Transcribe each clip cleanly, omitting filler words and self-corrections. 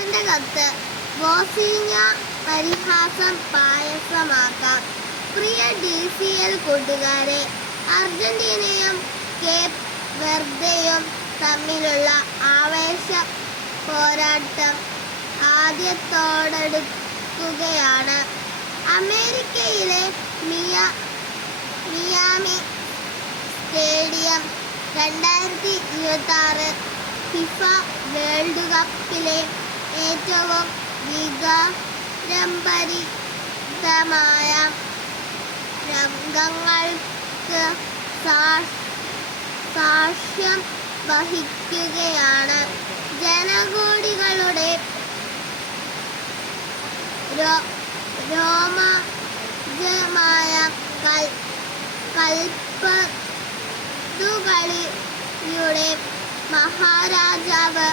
കത്ത് ബോസ്നിയ പരിഹാസം പായസമാക്കാം. പ്രിയ DCL കൂട്ടുകാരെ, അർജന്റീനയും കേപ്പ് വെർദെയും തമ്മിലുള്ള ആവേശ പോരാട്ടം ആദ്യത്തോടടുക്കുകയാണ്. അമേരിക്കയിലെ മിയാമി സ്റ്റേഡിയം 2026 ഫിഫ വേൾഡ് കപ്പിലെ ഏറ്റവും വികാരഭരിതമായ രംഗങ്ങൾക്ക് സാക്ഷ്യം വഹിക്കുകയാണ്. ജനകോടികളുടെ രോമാഞ്ചമായ കൽപ്പന്തുകളിയുടെ മഹാരാജാവ്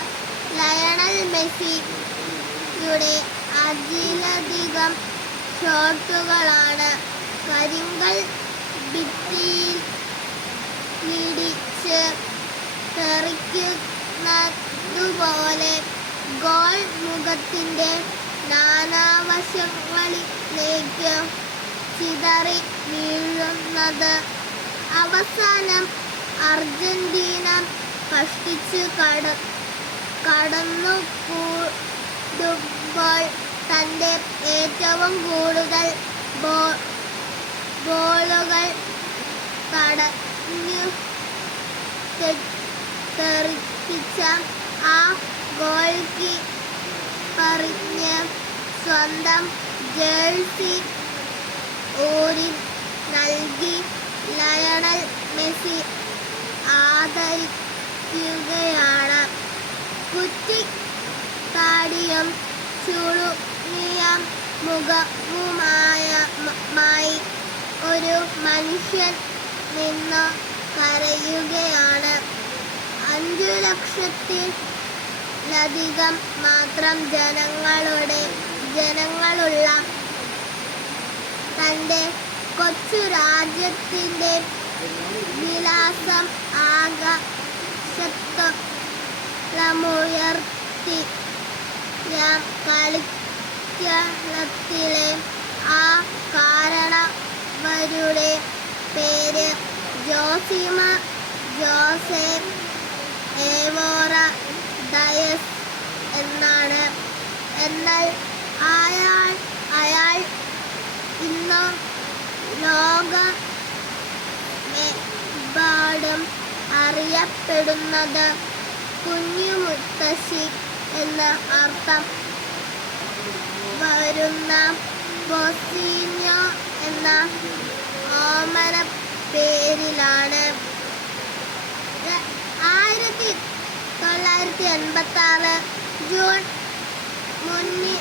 ലയണൽ മെസ്സിയുടെ അതിലധികം ഷോട്ടുകളാണ് കരിങ്കൽ ഭിത്തിയിലിടിച്ച് തെറിക്കുന്നതുപോലെ ഗോൾ മുഖത്തിൻ്റെ നാനാവശങ്ങളിലേക്ക് ചിതറി വീഴുന്നത്. അവസാനം അർജന്റീന കഷ്ടിച്ച് കടന്നുകൂടുമ്പോൾ തൻ്റെ ഏറ്റവും കൂടുതൽ ബോളുകൾ തടഞ്ഞു തെറിപ്പിച്ച ആ ഗോൾ കീപ്പറിന് സ്വന്തം ജേഴ്സി ഊരി നൽകി ലയണൽ മെസ്സി ആദരിക്കുകയാണ്. കുറ്റിക്കാടിയും ചുളുങ്ങിയ മുഖവുമായി ഒരു മനുഷ്യൻ നിന്ന് കരയുകയാണ്. 5 ലക്ഷത്തിലധികം മാത്രം ജനങ്ങളുള്ള തൻ്റെ കൊച്ചു രാജ്യത്തിൻ്റെ വിലാസം ആകാശത്തോളമുയർത്തി കളിക്കളത്തിലെ ആ കാരണവരുടെ പേര് ജോസിമർ ജോസെ ഏവോറ ഡയസ് എന്നാണ്. എന്നാൽ അയാൾ ഇന്ന് ലോകമെമ്പാടും അറിയപ്പെടുന്നത് കുഞ്ഞുമുത്തശ്ശി എന്ന് അർത്ഥം വരുന്ന ബോസ്നിയ എന്ന ഓമന പേരിലാണ്. 1986 ജൂൺ 3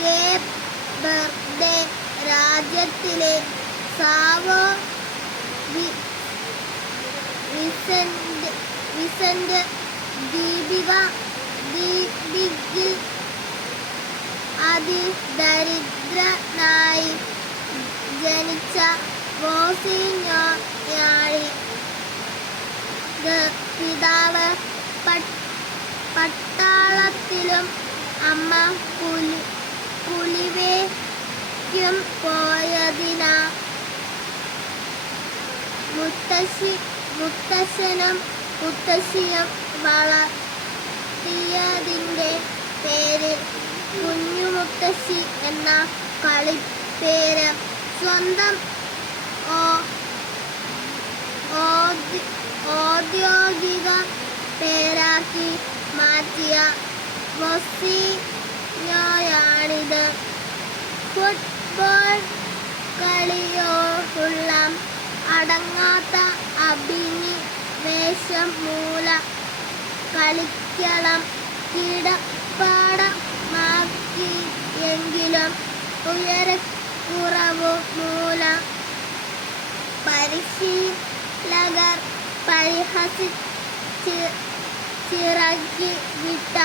കേപ്പ് വെർദെ രാജ്യത്തിലെ സാവോ വിസന്റ് ദ്വീപിൽ അതിദരിദ്രനായി ജനിച്ച ബോസ്നിയാളി പിതാവ് പട്ടാളത്തിലും അമ്മ കുളിവേക്കും പോയതിനാൽ മുത്തശ്ശനും മുത്തശ്ശിയും വളർത്തിയതിൻ്റെ പേരിൽ കുഞ്ഞുമുത്തശ്ശി എന്ന കളിപ്പേര് സ്വന്തം ഔദ്യോഗിക പേരാക്കി മാറ്റിയ ബോസ്നിയയാണിത്. ഫുട്ബോൾ കളിയോടുള്ള അടങ്ങാത്ത അഭിനിവേശം മൂലം കളിക്കളം കിടപ്പാടമാക്കിയെങ്കിലും ഉയരക്കുറവ് മൂലം പരിശീലകർ പരിഹസിച്ചിറക്കി വിട്ട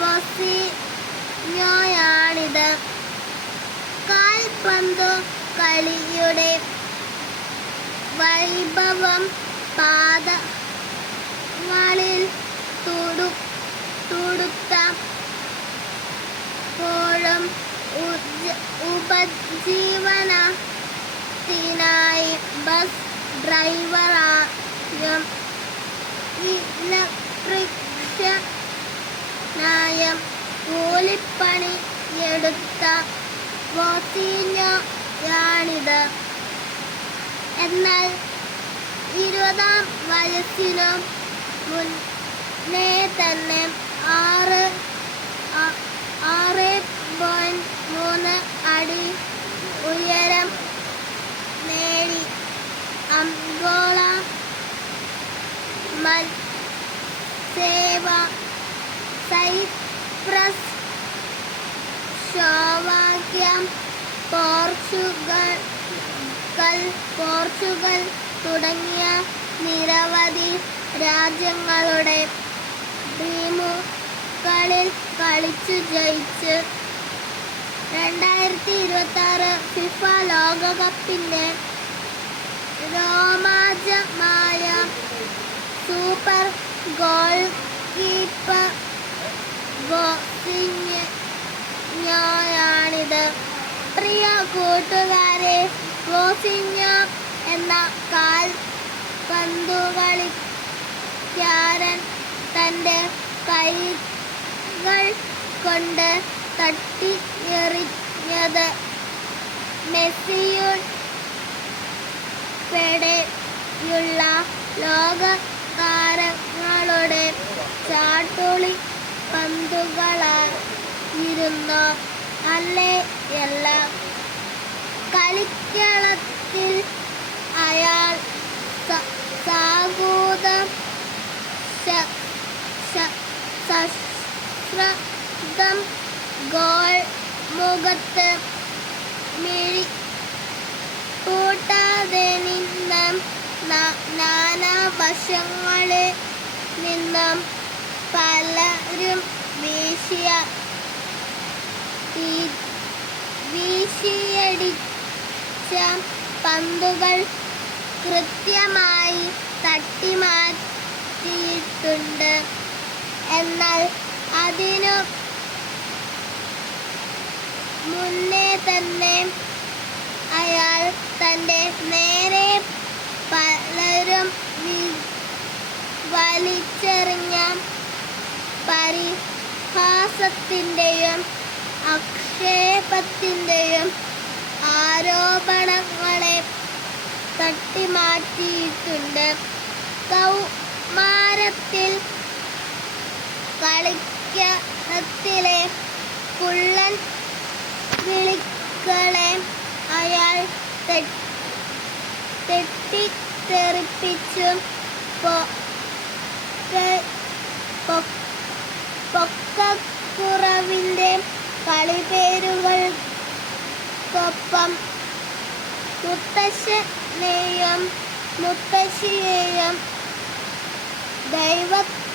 ബോസ്നിയയാണിത്. കാൽപന്തു കളിയുടെ വൈഭവം പാദങ്ങളിൽ ഉപജീവനത്തിനായി ബസ് ഡ്രൈവറായും ഇലക്ട്രീഷ്യനായും കൂലിപ്പണിയെടുത്ത വോസിഞ്ഞോയാണിത്. എന്നാൽ 20-ാം വയസ്സിനു മുന്നേ തന്നെ 6.3 അടി ഉയരം നേടി. അംഗോള, മൽസേവ, സൈപ്രസ്, സ്ലോവാക്യ, പോർച്ചുഗൽ തുടങ്ങിയ നിരവധി രാജ്യങ്ങളുടെ ടീമുകളിൽ കളിച്ചു ജയിച്ച് 2026 ഫിഫ ലോകകപ്പിന്റെ രോമാഞ്ചമായ സൂപ്പർ ഗോൾ കീപ്പർ വോസിഞ്ഞോയാണിത്. പ്രിയ കൂട്ടുകാരെ, വോസിഞ്ഞോ എന്ന കാൽപന്തുകളിക്കാരൻ തൻ്റെ കൈകൾ കൊണ്ട് തട്ടിയെറിഞ്ഞത് മെസ്സിയുൾപ്പെടെയുള്ള ലോകതാരങ്ങളുടെ ചാട്ടുളി പന്തുകളായിരുന്നു. അല്ല, കളിക്കളത്തിൽ അയാൾ സാഗൂതം സശ്രദ്ധം ഗോൾ മുഖത്ത് മിഴി കൂട്ടാതെ നിന്നും നാനാവശങ്ങളിൽ നിന്നും പലരും വീശിയടിച്ച പന്തുകൾ കൃത്യമായി തട്ടിമാറ്റിയിട്ടുണ്ട്. എന്നാൽ അതിനു മുന്നേ തന്നെ അയാൾ തൻ്റെ നേരെ പലരും വലിച്ചെറിഞ്ഞ പരിഹാസത്തിൻ്റെയും ആക്ഷേപത്തിൻ്റെയും ആരോപണങ്ങളെ തട്ടിമാറ്റിയിട്ടുണ്ട്. കൗമാരത്തിൽ കളിക്കളത്തിലെ കുള്ളൻ വിളികളെ അയാൾ തെറ്റിത്തെറിപ്പിച്ചു. പൊക്കക്കുറവിൻ്റെ കളിപ്പേരുകൾക്കൊപ്പം മുത്തശ്ശനെയും മുത്തശ്ശിയെയും ദൈവത്തെപ്പോലെ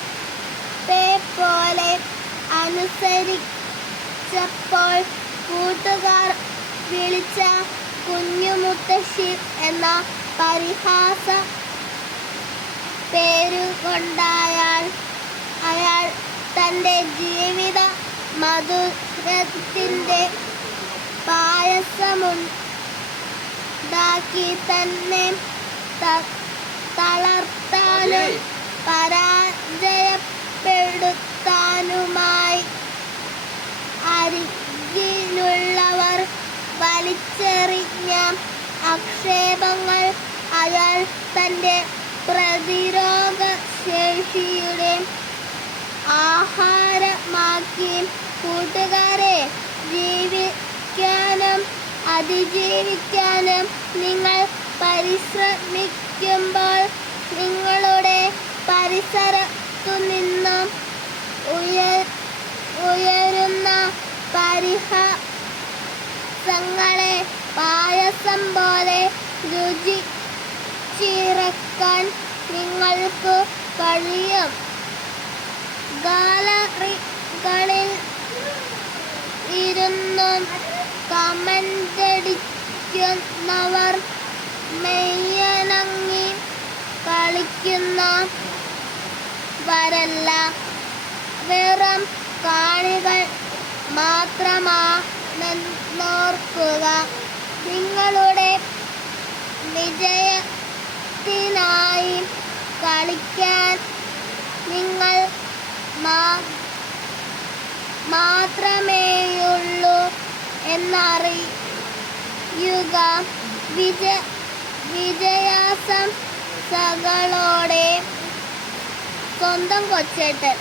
അനുസരിച്ചപ്പോൾ കൂട്ടുകാർ വിളിച്ച കുഞ്ഞുമുത്തശ്ശി എന്ന പരിഹാസ പേരുകൊണ്ടയാൾ തൻ്റെ ജീവിത മധുരത്തിൻ്റെ പായസമുണ്ടാക്കി തന്നെ തളർത്താനും പരാജയപ്പെടുത്താനുമായി അരികിലുള്ളവർ വലിച്ചെറിഞ്ഞ ആക്ഷേപങ്ങൾ അയാൾ തൻ്റെ പ്രതിരോധ ശേഷിയുടെ ആഹാരമാക്കി. കൂട്ടുകാരെ, ജീവിക്കാനും അതിജീവിക്കാനും നിങ്ങൾ പരിശ്രമിക്കുമ്പോൾ നിങ്ങളുടെ പരിസരത്തുനിന്നും ഉയരുന്ന പരിഹാസങ്ങളെ പായസം പോലെ രുചിച്ചിറക്കാൻ നിങ്ങൾക്ക് കഴിയും. ഗാലറികളിൽ ഇരുന്നും കമന്റടിക്കുന്നവർ മെയ്യനങ്ങി കളിക്കുന്നവരല്ല, വെറും കാണികൾ മാത്രമാണ്. നോർക്കുക. നിങ്ങളുടെ വിജയത്തിനായി കളിക്കാൻ നിങ്ങൾ മാത്രമേയുള്ളൂ എന്നറിയുക. വിജയാശംസകളോടെ സ്വന്തം കൊച്ചേട്ടൻ.